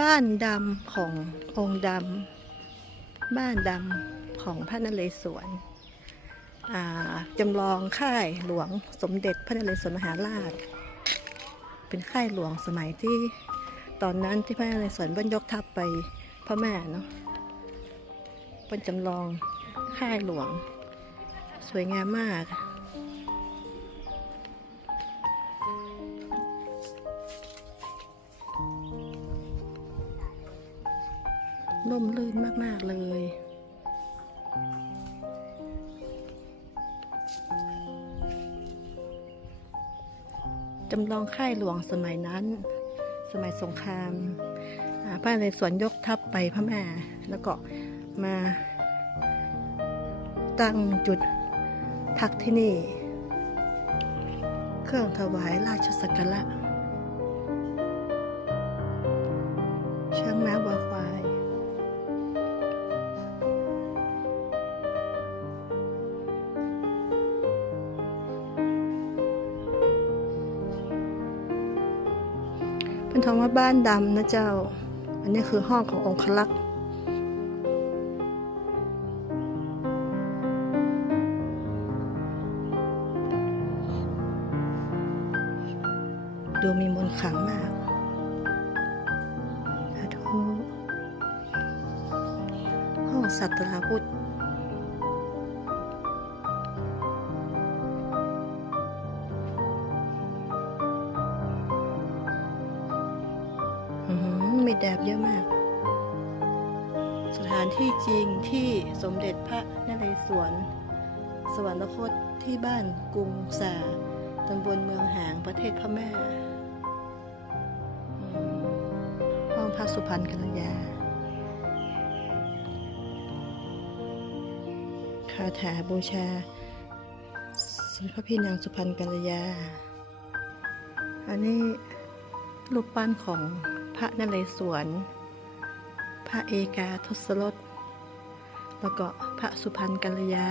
บ้านดำขององค์ดำบ้านดำของพระนเรศวรจำลองค่ายหลวงสมเด็จพระนเรศวรมหาราช เป็นค่ายหลวงสมัยที่ตอนนั้นที่พระนเรศวรบ้นยกทัพไปพม่าเนาะเป็นจำลองค่ายหลวง สวยงามมาก ล่มลื่นมาก ๆ เลย จำลองค่ายหลวงสมัยนั้น สมัยสงครามพระนเรศวรยกทัพไปพม่า แล้วก็มาตั้งจุดพักที่นี่ เครื่องถวายราชสักการะ เป็นทองว่าบ้านดำนะเจ้า อันนี้คือห้องขององคลักษ์ดูมีมนต์ขลังมากสาธุห้องสัตตราพุทธ มีแดบเยอะมาก สถานที่จริงที่สมเด็จพระนเรศวร สวรรคตที่บ้านกรุงสาตำบลเมืองหางประเทศพม่าอืมห้องพระสุพรรณกัลยา คาถาบูชาสมเด็จพระพี่นางสุพรรณกัลยา อันนี้รูปปั้นของ พระนเรศวร พระเอกาทศรสแล้วก็พระสุพรรณกัลยา